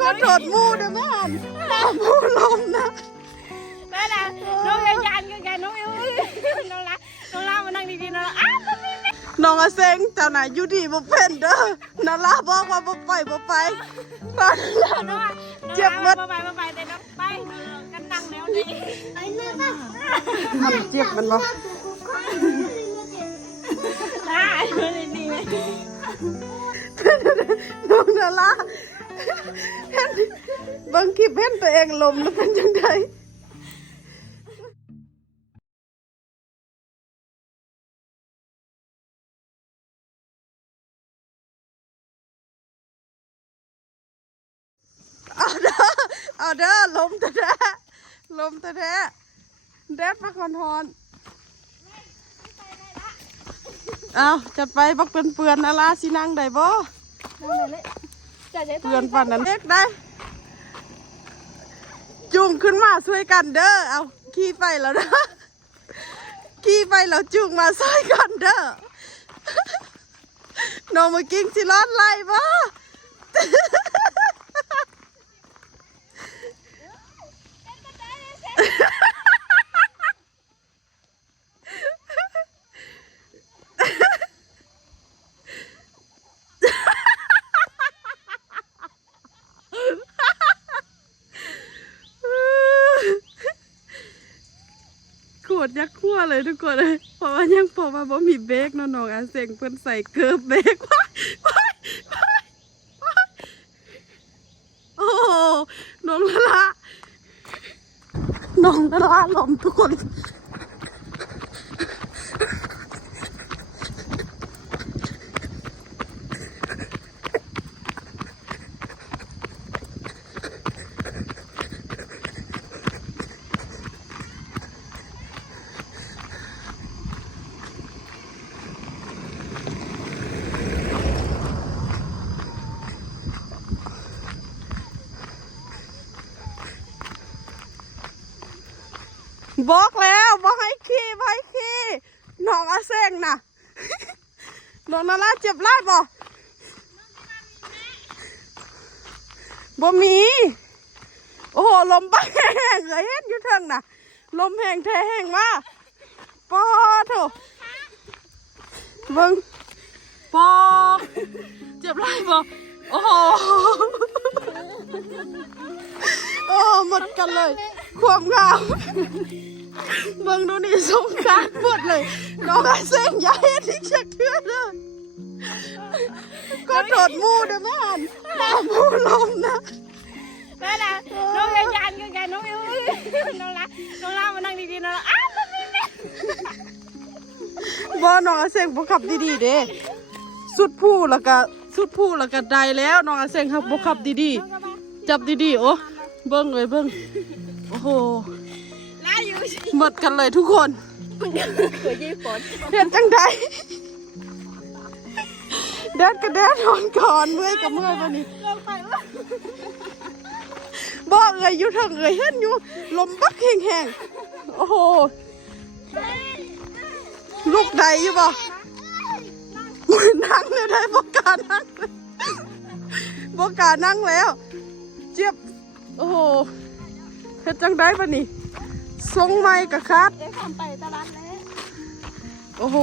ก็โดดมูนะแม่มูลมนะนั่นแหละน้องยังยันกันน้องอิ้วน้องลามานั่งดีๆน้องอ้าวน้องอาเซงเจ้าไหนอยู่ดีบ่เป็นเด้อนาลาบอกว่าบ่ไปบ้านเจ็บมัดไปแต่น้องไปน้องกันนั่งแล้วนี่มันเจ็บมันบ่ได้เลยดีไหมน้องนาลาบางคลิปเห็นตัวเองลมแล้วเป็นยังไงเอาเด้อลมแท้แดดพักหอนเอาจัดไปบักเปื่อนนาลาสินั่งได้บ่เปื่อนปั่นนั้นเล็กได้จุ่มขึ้นมาช่วยกันเด้อเอาขี่ไปแล้วนะขี่ไปแล้วจุ่มมาช่วยกันเด้อน้องมากิ้งสิรอดไล่บ่ขวดยักษ์ขั้วเลยทุกคนเลยเพราะว่ายังพอมาบ่มีเบรกน้องอาเซงเพิ่นใส่เกิร์ฟเบรกโอ้น้องละลมทุกคนบอกแล้วบอกให้ขี่น้องอาเซงนะน้องนาราเจ็บไล่บ่มีโอ้โหลมบ้าแห้งเลยเห็นอยู่เทิงน่ะลมแห้งแท้แห้งมาปอโถเบิ่งปอเจ็บไล่บ่โอ้โหโอ้หมดกันเลยความงามเบิ่งดูนี่สงสารหมดเลยน้องอาเซงอย่าเฮ็ดอีกสักเทื่อเลยก็โดดมูนะแม่มูลมนะนั่นแหละน้องยังยันกันน้องอิ้วน้องลามานั่งดีๆน้องอ้าวบ่น้องอาเซงบ่ขับดีๆเด้สุดผู้แล้วก็ได้แล้วน้องอาเซงครับบ่ขับดีๆจับดีๆโอ้เบิ่งเลยเบิ่งโอ้โหหมดกันเลยทุกคนเห็นจังใดแดดก็แดดนอนก่อนเมื่อยกับเมื่อยวันนี้บอกเอ่ยอยู่ทางเอ่ยเห็นอยู่ลมบักแห้งๆโอ้โหลูกใดอยู่บ่นั่งเลยได้บอกการนั่งแล้วเจ็บโอ้โหเห็นจังใดวันนี้ทรงไม้กะคัดโอ้โห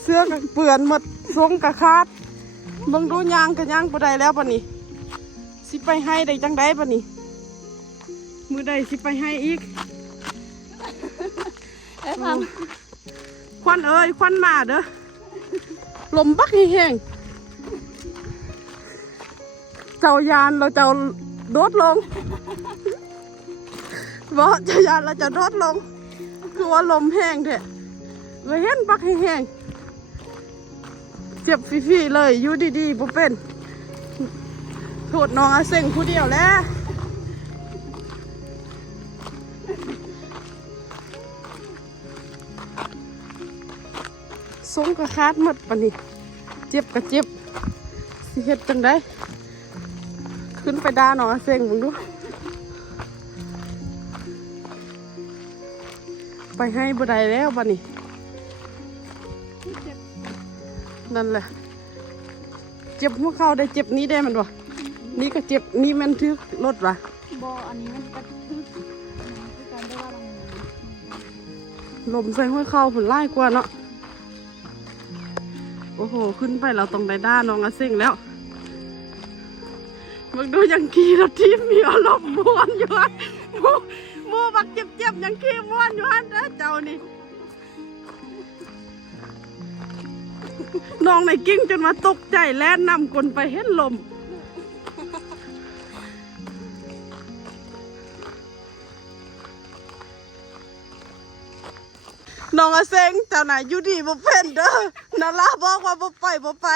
เสื้อกันเปื่อนหมดทรงกะคัดบังดูยางกันยางปะได้แล้วปะนี่สิไปให้ได้จังได้ปะนี่มือใดสิไปให้อีกควันเอ้ยควันมาเด้อลมบักแห้งเจ้ายานเราเจ้าโดดลงบ่เจ้ายานเราจะโดดลงคือว่าลมแห้งแท้เลยเห็นบักแห้งเจ็บฟรีๆเลยอยู่ดีๆบ่เป็นโทษน้องอาเซงผู้เดียวแล้วสงกระคาดหมดปะนี่เจ็บกะเจ็บสิ สิเฮ็ดจังได้ขึ้นไปด่าน้องอาเซงมึงดูไปให้บ่ได้แล้วบัดนี้นั่นแหละเจ็บหัวเข่าได้เจ็บนี้ได้มันวะนี่ก็เจ็บนี่มันทึกรถวะ บ่อันนี้มันก็คือการได้ว่าบาง ลมใส่หัวเข่าผลไล่กว่าเนาะโอ้โหขึ้นไปเราต้องได้ด้าน้องอาเซงแล้วมึงดูยังขี่รถทีมมีอารมณ์ม้วนอยู่ฮะมูบักเจ็บยังขี่ม้วนอยู่ฮะเจ้านี่น้องในกิ้งจนมาตกใจแล่นนำกลไปเห็นลมน้องอาเซงเจ้าไหนอยู่ดีบ่เป็นเด้อนาลาบอกว่าบ่ไป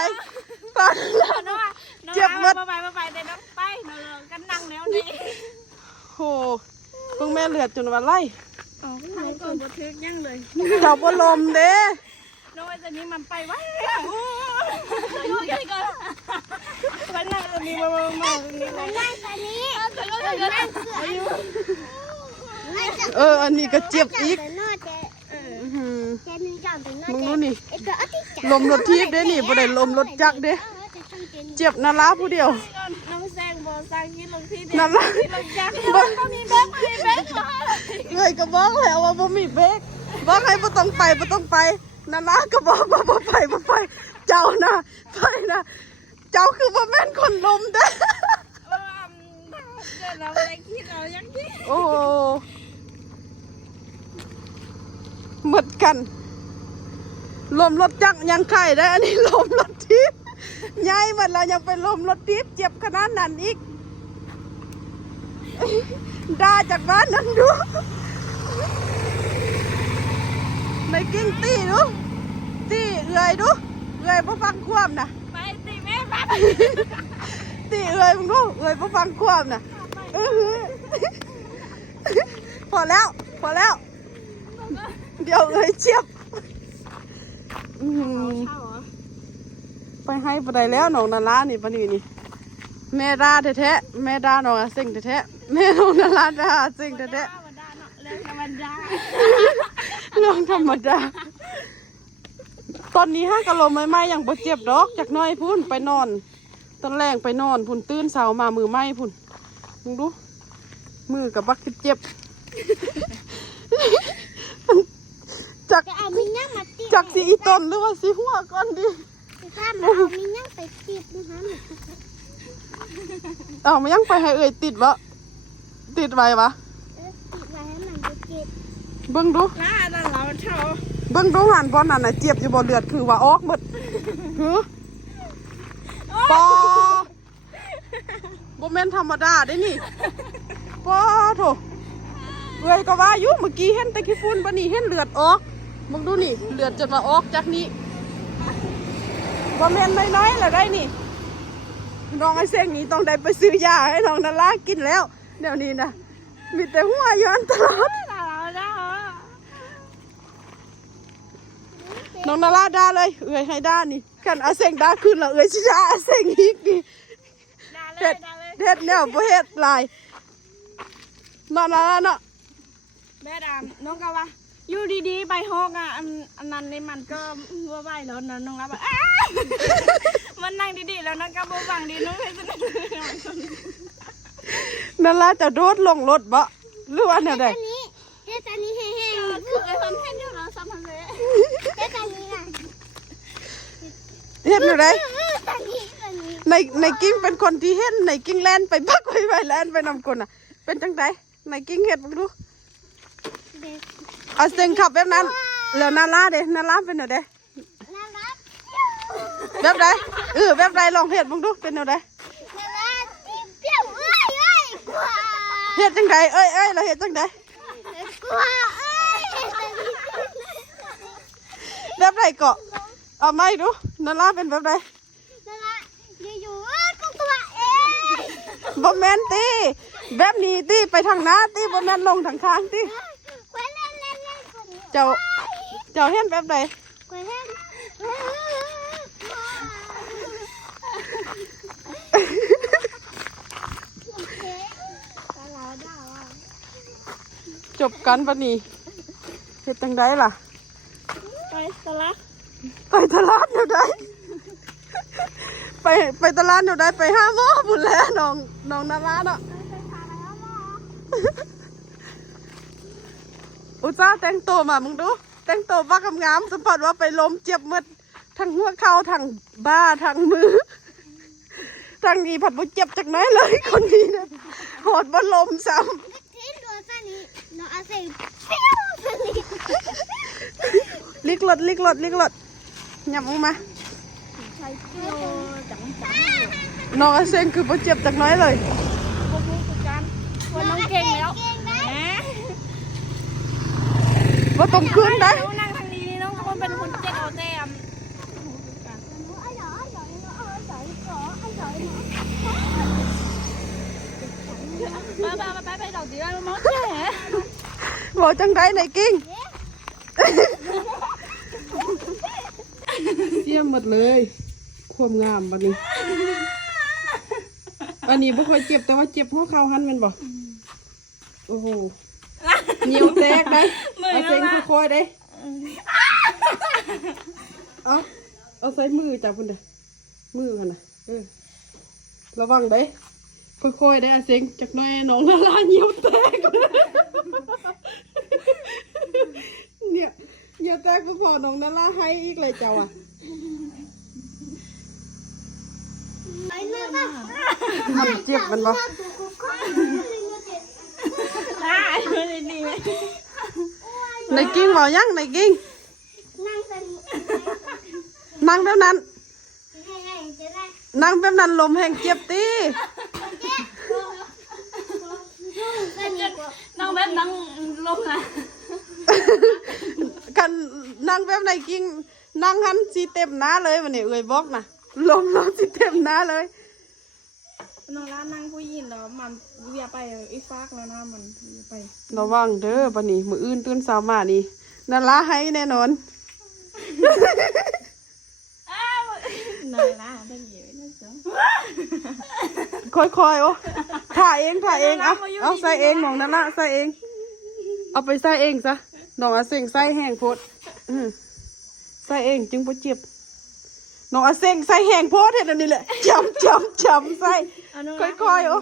ตอนนั้นเจ็บหมด ไปเดี๋ยวน้องไปน้องกันนั่งแล้วนี่ โหเพิ่งแม่เลือดจนว่าไล่ อ๋อน้องก็บ่ทึกยังเลย เจ้าบ่ลมเด้ น้อยจะนี้มันไปไว้น้อยกันก่อนไปนั่งตรงนี้มานั่งตรงนี้จะรู้จะนั่งอันนี้ก็เจ็บอีกมึงรู้นี่ลมรถทีบเด้นี่บ่ได้ลมรถจักรเด้เจ็บนาลาผู้เดียว น้องแซงบ่สร้างที่ลงที่เดียว นาลา ที่ลงจักรบ่มีเบรกเลยก็บอกแล้วว่าบ่มีเบรกบอกให้บ่ต้องไปนาลาก็บอกว่าบ่ไปเจ้านะไปนะเจ้าคือบ่แม่นคนลมเด้เราอะไรคิดเรายังคิด โอ้หมดกันลมรถจักรยังไข่ได้อันนี้ลมรถทิพย์ใหญ่หมดแล้วยังเป็นลมรถทิพย์เจ็บขนาดนั้นอีกด่าจากบ้านนั้นดูในกิ้งตีดูตีเอื่อยดูเอื่อยบ่ฟังความนะ ไปตีแม่ไป ตีเอื่อยมึงดูเอื่อยบ่ฟังความนะพอแล้วเดี๋ยวเอื่อยเจ็บไปให้ปได้แล้วน้องนารานี่ปะนี่แม่ดาแท้ๆแม่ดาน้องอาเซงแท้ๆแม่น้องนาราดาอาเซงแท้ๆเรื่องธรรมดาตอนนี้5 กิโลไม่ยังบ่เจ็บดอกจากน้อยพุ่นไปนอนตอนแรงไปนอนพุ่นตื่นเช้ามามือไหม้พุ่นมึงดูมือกับบักเจ็บจากสีอีต้นหรือว่าสีหัวก่อนดิเอามายังไปให้เอ่ยติดวะติดไว้วะเบิ้งดูเบิ้งดูหันบอลนั่นน่ะเจ็บอยู่บ่เลือดคือว่าออกหมดปอบ่แม่นธรรมดาได้นี่ปอโถเอ่ยก็ว่าอยู่เมื่อกี้เห็นแต่ขี้ฝุ่นปะนี่เห็นเลือดออกมึงดูนี่เลือดจนมาออกจากนี้บ่แม่นน้อยๆแหละได้นี่น้องไอ้เซ้งนี่ต้องได้ไปซื้อยาให้น้องนารากินแล้วเดี๋ยวนี้นะมีแต่หัวย้อนตลอดน้องนาราด่าเลยเอื่อยให้ด่านี่กันอาเซ้งด่าขึ้นแล้วเอื่อยสิด่าอาเซ้งอีกนี่เฮ็ดเนี่ยบ่เฮ็ดหลายน้องนาราเนาะ แม่ดามน้องก็ว่าอยู่ดีๆไปฮอกอ่ะอันนั้นนี่มันก็ว่าไหวแล้วนะน้องรับมันนั่งดีๆแล้วน้องก็บ่ฟังดีน้องให้สนุก นาราจะโดดลงรถบ่หรือว่าแนวใด เฮ็ดอันนี้แห้งๆ คือไอ้คนแค่เดียวเราซ้ำทันเลย เฮ็ดอันนี้อ่ะ เฮ็ดอยู่ได อันนี้ ในกิ้งเป็นคนที่เห็นในกิ้งแล่นไปบักไว้แล่นไปนำคนน่ะเป็นจังไดในกิ้งเฮ็ดบ่รู้เอาเซ็งขับแบบนั้นแล้วนาราเด้นาราเป็นแนวใด น่ารัก แบบใดแบบใดลองเฮ็ดบ่ดูเป็นแนวใด น่ารักเปรี้ยวเอ้ยกลัว เฮ็ดจังไดเอ้ยแล้วเฮ็ดจังได กลัวเอ้ย แบบใดเกาะเอาไม้ดูนาราเป็นแบบใด น่ารักอยู่ๆก็กลัวเอ้ย บ่แม่นติแบบนี้ติไปทางหน้าติบ่แม่นลงทางข้างติ กลัวเล่นคนนี้ เจ้าเห็นแบบใด กลัวเล่น จบกันบัดนี้เฮ็ดจังไดล่ะ ไปตลาด ไปตลาดเดี๋ยวได้ไปตลาดเดี๋ยวได้ไปห้าหม้อพุ่นแหล้วน้องนาราเนาะอุจ้าแต่งตัวมามึงดูแต่งตัวว่างามๆสัมผัสว่าไปล้มเจ็บหมดทั้งหัวเข่าทั้งบ้าทั้งมือทั้งนี้ผัดบุเจ็บจากไหนเลยคนนี้นะหอดบ่ลมซ้ ที่ตัวสันนี้น้องอาเซงเปี้ยวสันนี้ ำลิกรถหยับออกมา ใช้กิโลจัง น้องอาเซงคือบ่เจ็บจากไหนเลย พวกผู้กันวันน้องเก่งแล้ว เก่งได้ บ่ต้องคืนได้ น้องนั่งทางนี้น้องเขาเป็นคนเจ็ดเอาแต้ม ไอ้หน่อยไอ้หน่อยไอ้หน่อยไอ้หน่อย ไปดอกเดียวมองแย่ บอกจังไดไหนกิ้งเสียหมดเลยความงามบัดนี้อันนี้บ่ค่อยเจ็บแต่ว่าเจ็บหัวเข่าหันแมันบ่โอ้โหเหนียวแตกได้เอาเซ็งค่อยๆได้เอาใส่มือจับพุ่นเด้อมือกันน่ะระวังเด้ค่อยๆได้อาเซ็งจักหน่อยน้องละลายเหนียวแตกเนี่ยเหนียวแตกพอๆน้องละลายให้อีกเลยเจ้าอ่ะ ไอ้นั่นน่ะ มันเจ็บมันบ่ ดีไหม ในกิ้งบอกยังในกิ้ง นั่งสัน นั่งแบบนั้น ให้จะได้ นั่งแบบนั้นลมแห่งเจ็บตี สันนี้กว่า น้องแบบนั่งลงนะ กันนั่งแบบในกิ้งนั่งหันสีเต็มหน้าเลยวันนี้เอ่ยบอกนะลมสีเต็มหน้าเลย น้องร้านนั่งผู้หญิงแล้วมันเวียไปอีฟากแล้วนะมันเวียไป ระวังเด้อบัดนี้มืออื่นตื่นสาวมานี่นั่นละให้แน่นอน นายละได้เยอะนะจ๊ะ ค่อยๆโอ้ถ่ายเองเอาใส่เองน้องนั่นละใส่เองเอาไปใส่เองซะน้องอาเซ็งใส่แห้งโพดใส่เองจึงบ่เจ็บน้องอาเซ็งใส่แห้งโพดเห็นอันนี้แหละจำใส่ค่อยๆโอ้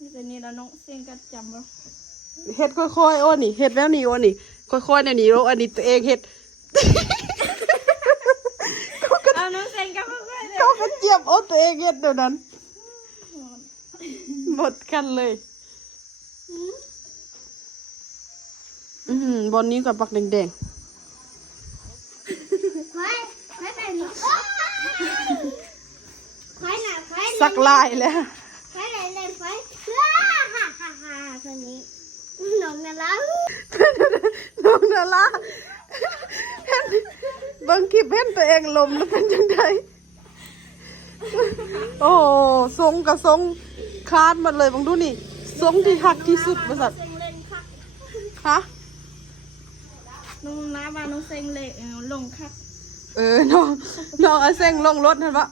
นี่แต่นี่แล้วน้องเซ็งก็จำว่า เฮ็ดค่อยๆโอ้นี่เฮ็ดแล้วนี่โอ้นี่ค่อยๆเนี่ยนี่โอ้อันนี้ตัวเองเฮ็ด เอาน้องเซ็งก็ค่อยๆเลย เขาไปเจ็บโอ้ตัวเองเฮ็ดเดี๋ยวนั้นหมดกันเลยบนนี้กับปักแดง ควายแบบนี้ควายหนาควาย ๆสักลายแล้ว ควายเลยควายฮ่าคนนี้น้องน่ารัก น้องนาราเห็นเบิ่งคลิปเห็นตัวเองลมแล้วเป็นจังไดโอ้ทรงกับทรงคลาดหมดเลยบังดูนี่ทรงที่หักที่สุดบริษัท เซ็งเล่นคัก ฮะ น้องน้าบ้านน้องเซ็งเล่ลงคัก น้องอาเซ็งลงรถเห็นปะ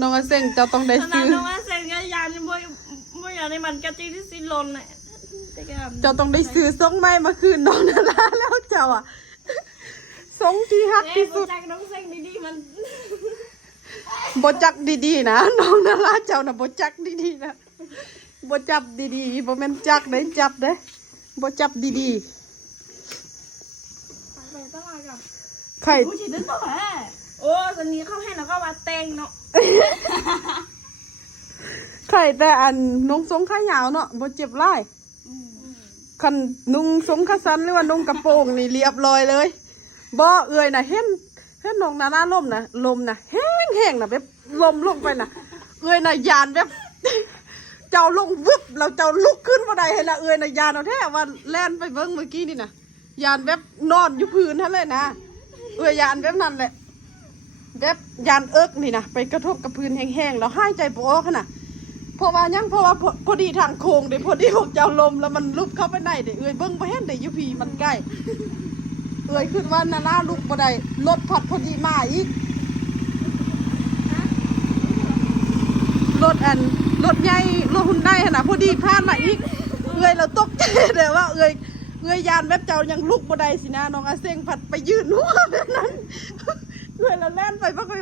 น้องอาเซ็งเจะต้องได้ ขนา ซื้ ด อ น้องว่าเซ็งก็ยานบ่อยากในมันกระจีที่สิลนน่ะ เจ้าต้องได้ซื้อทรงใหม่มาคืนน้องนาราแล้วเจ้าอ่ะทรงที่หักที่สุด จากน้องเซ็งดีๆมัน บจักดีๆนะน้องนาราเจ้านะบจักดีๆนะบจับดีๆบ่แม่นจักได้จับเด้บจับดี ไปตลาดกับ ๆไข่ ผู้ชิดนั่นต่อแม่โอ้ตอนนี้เข้าให้แล้วก็ว่าแตงเนาะ ไข่แต่อันนุ่งทรงขายาวเนาะบ่เจ็บไล่คันนุ่งทรงขาสั้นหรือว่านุ่งกระโปรงนี่เรียบร้อยเลยบ่เอ่ยน่ะเห็นน้องนาราลมนะแห้งๆน่ะแบบลมลงไปน่ะเอ่ยน่ะยานแบบ เจ้าลงวึบแล้วเจ้าลุกขึ้นบ่ได้เห็นละเอ่ยน่ะยานเอาแท้ว่าแล่นไปเบิ่งเมื่อกี้นี่น่ะยานแบบนอนอยู่พื้นนั่นเลยนะเอ่ยยานแบบนั้นแหละแบบยานเอิกนี่นะไปกระทบกับพื้นแห้งๆแล้วหายใจบ่ออกน่ะเพราะว่าพอดีทางโค้งเด้พอดีพวกเจ้าลมแล้วมันลุกเข้าไปในเด้เอ่ยเบิ่งบ่เห็นเด้อยู่พี่มันใกล้เอ่ยขึ้นว่านาราลุกบ่ได้รถพัดพอดีมาอีกรถใหญ่รถหุ่นได้หั่นน่ะพอดีผ่านมาอีก โอ้ เอื้อยเราตกใจแต่ว่าเอื้อยยานแบบเจ้ายังลุกบ่ได้สินะน้องอาเซงผัดไปยืนหัวแบบนั้นเอื้อยเราแล่นไปพักไป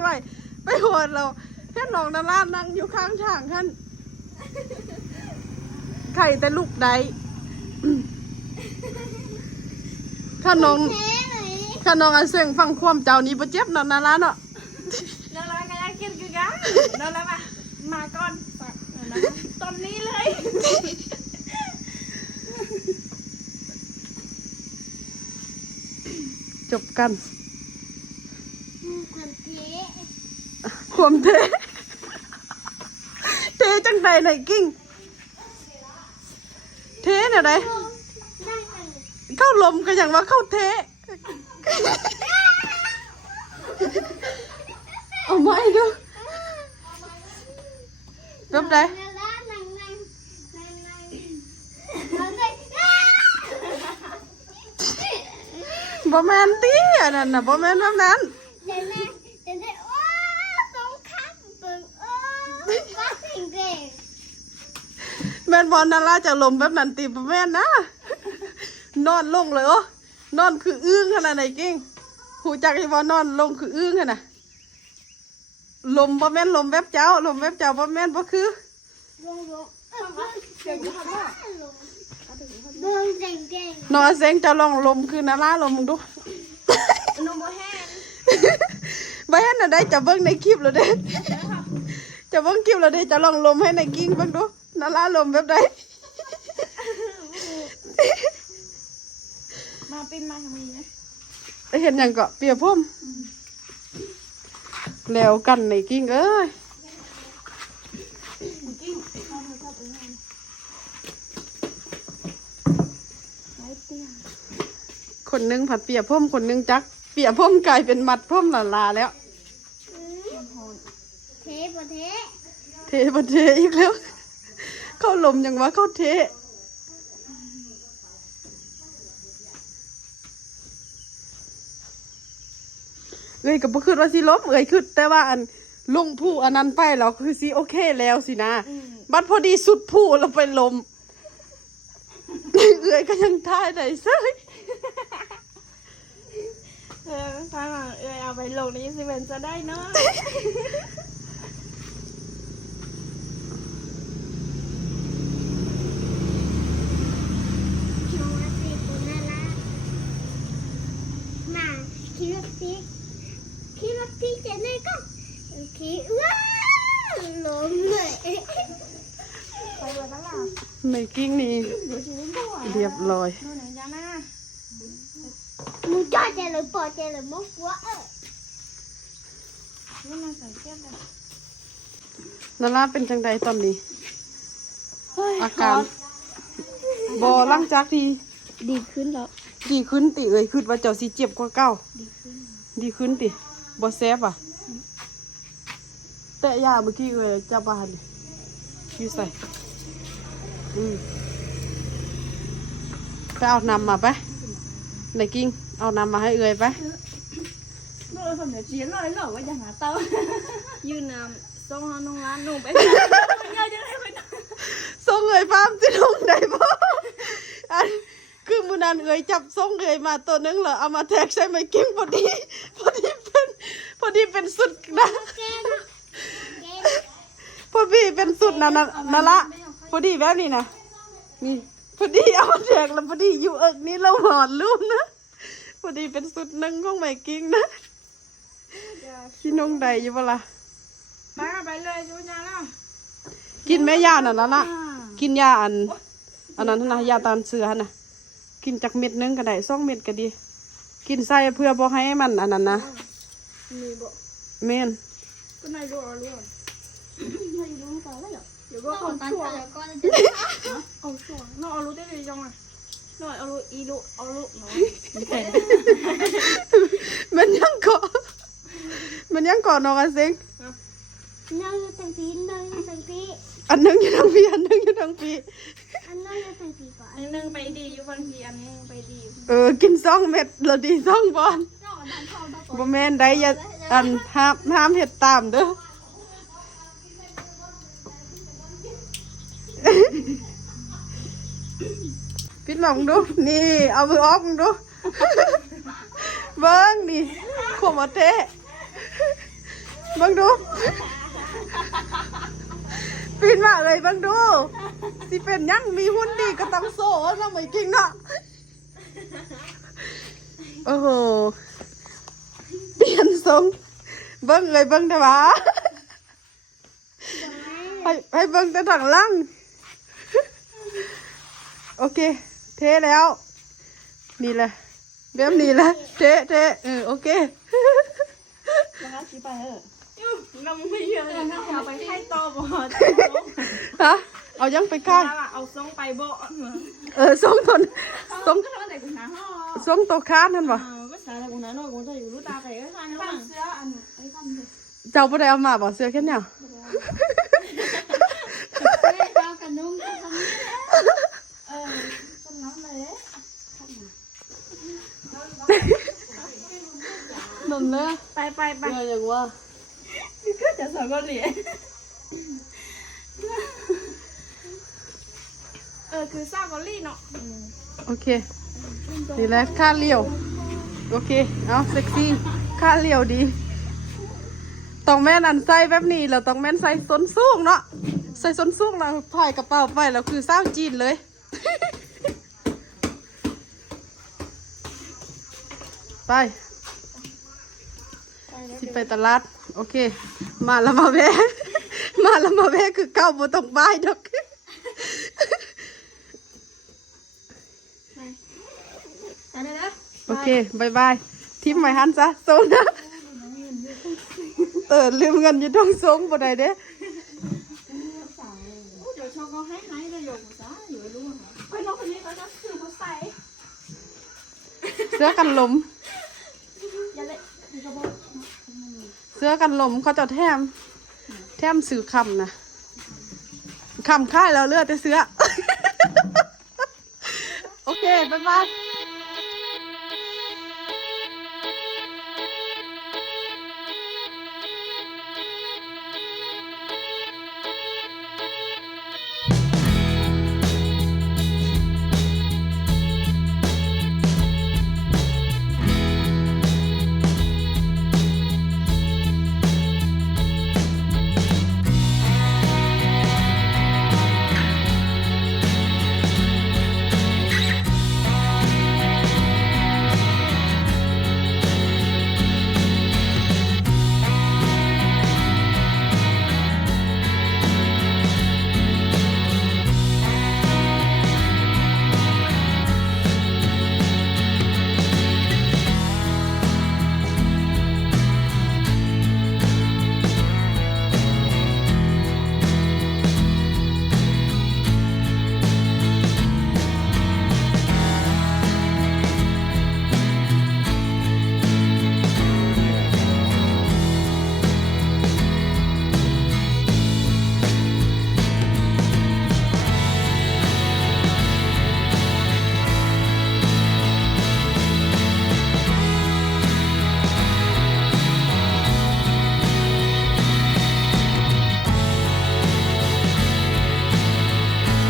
ไปหัวเราแค่น้องนารานั่งอยู่ข้างทางท่านไข่แต่ลูกใดข้าน้องอาเซงฟังความเจ้านี้บ่เจ็บน้องนาราเนาะ นั่นแหละก็อยากกินคือกันนั่นแหละมาก่อนตอนนี้เลย จบกัน ความเท ความเทจังใดไหนกิ้งเทน่ะได ได้กัน เข้าลมก็อย่างว่าเข้าเทเอาไม้ดูแบบใด บ่แม่นติอันนั้นน่ะบ่แม่นแบบนั้นแม่นบ่นาราจะลมแบบนั้นติบ่แม่นนะนอนลงเลยโอ้นอนคืออึ้งขนาดไหนกิ้งหูจักให้บ่นอนลงคืออึ้งขนาดลมบ่แม่นลมแบบเจ้าลมแบบเจ้าบ่แม่นบ่คือน้องเซ็งจะลองลมคือนาราลมมึงดู นมโบแห้ง บ่เห็นน่ะได้จะเบิ่งในคลิปแล้วเด้จะเบิ่งคลิปแล้วเด้จะลองลมให้ในกิ้งเบิ่งดูนาราลมแบบใด มาปิ้นมาทำไมนะ เห็นหยังก็เปียกพุ่มแล้วกันในกิ้งเอ้ยคนหนึงผัดเปียกพุ่มคนหนึงจักเปียกพุ่มกลายเป็นมัดพุ่มลาแล้ว เทปะเท เทบันเทอีกแล้ว เข้าลมยังว่าเข้าเทเอ้ยก็บ่คือว่าสิล้มเอ้ยคือแต่ว่าอันลงผู้อันนั้นไปแล้วคือสิโอเคแล้วสินะบัดพอดีสุดผู้แล้วไปลม เอ้ยก็ยังท่ายได้เซ้ย ฟังเอาไปลงในซีเวนจะได้เนาะ มาคิดว่าพี่จะได้ก็คิดว่าล้มเลย ไปเลยตั้งหลัง ในกิ้งนี่เรียบร้อย ดูไหนจ้าหน้า มึงจ่อใจเลยปอใจเลยมกหัวนี่มันใส่เทียบเลย นาราเป็นจังใดตอนนี้ อาการบอหลังจากที่ ดีขึ้นแล้ว ดีขึ้นติเอ้ยคือว่าเจ้าสิเจ็บกว่าเก่าดีขึ้นติบ่แซ่บอ่ะแต่ยาเมื่อกี้เอ้ยจับบ้านอยู่ใส่ไปเอาน้ำมาไปในกิ้งเอาน้ำมาให้เอ้ยไป เมื่อผมเดี๋ยวเชียร์เลยหรอว่าอย่าหาเต้ายืนน้ำส่งน้องร้านหนุ่มไปเยอะจะได้ไป ส่งเอ้ยฟาร์มสิลงได้บ่อันคือมื้อนั้นเอ้ยจับส่งเอ้ยมาตัวนึงแล้วเอามาแทกใส่ไม้กิ้งพอดีเป็นสุดนะพอดีเป็นสุดนะนั่นละพอดีแบบนี้นะนี่พอดีเอามาแทกแล้วพอดีอยู่เอิกนี้เราหอนลูกนะพอดีเป็นสุดหนึงของไม้กิ้งนะพี่น้องใดอยู่บ่ล่ะ ไปเลยจูจ้าแล้ว กินแม่ยานั่นละกินยาอันนั้นนะยาตามเสือน่ะกินจากเม็ดนึงก็ได้2 เม็ดก็ดีกินใส่เพื่อบ่ให้มันอันนั้นนะ มีบ่ แม่น ก็นายรู้เอารู้ ไม่รู้ก่อนแล้วเหรอ เดี๋ยวก็คนชั่ว ก็จะ เอาชั่วน้องเอารู้ได้เลยจังอ่ะน้องเอารู้อีรู้เอารู้น้อง มันยังเกาะน้องอาเซง นั่งอยู่ทางพีนั่งอยู่ทางพี อันนึงอยู่ทางพี่อันนึงอยู่ทางพี่ อันนั่งอยู่ทางพีก่อน อันนึงไปดีอยู่ฟังทีอันนึงไปดี กิน2 เม็ดแล้วดี2 บอนบ่แม่นได้อย่าอันห้ามเฮ็ดตามเด้อ ปิดหมองดู นี่ เอามือออกมึงดู เบิ้งนี่ขวมาเทะเบิ้งดูปิดมาเลยเบิ้งดูสิเป็นยังมีหุ้นดีก็ต้องโซ่เราไม่จริงเนาะโอ้โหเปลี่ยนทรงเบิ้งเลยเบิ้งได้ปะให้เบิ้งแต่ถังล่างโอเคเทแล้ว นี่แหละแบบนี้แหละเทโอเค นะคะชี้ไปเราไม่เชื่อเลยเอาไปไข่โตบ่ ฮะเอายังไปข้าง เอาทรงไปบ่ ทรงตนทรง ก็ทำแต่กูหาห่อ ทรงตัวค้านนั่นบ่ ก็สาแต่กูหาหน่อยกูจะอยู่รู้ตาไก่ก็ทานแล้วเสื้ออันไอ้ทำเลย เจ้าบ่ได้เอามาบ่เสื้อแค่เนี้ย เอากระนุ่งทำนี่แหละ ต้นน้ำเลย นั่นแหละ ไป เอออย่างว่า จะสอนก็เหลียคือซาเกาหลีเนาะ โอเคนี่แหละค่าเลี้ยวโอเคเอาเซ็กซี่ค่าเลี้ยวดีต้องแม่นอันใส่แบบนี้แล้วต้องแม่นใส่ส้นสูงเนาะใส่ส้นสูงแล้วถ่ายกระเป๋าไปแล้วคือสาวจีนเลย ไปสิไปตลาดโอเค มาแล้วมาแวะ มาแล้วมาแวะคือเก้าบ่ต้องบายดอก ไปเลยนะ โอเคบายบายทิมไม้หันซะโซนะลืมเงินอยู่ตรงทรงบ่ได้เด้ เดี๋ยวชอบก็ให้เลยโยกจ้าอยู่รู้เหรอไปน้องคนนี้เขาจะซื้อเขาใส่ เสื้อกันลม อย่าเลยกระบอก เสื้อกันลมเขาจะแถมสื่อคำนะคำค่ายแล้วเลือดแต่เสื้อ โอเคบายบาย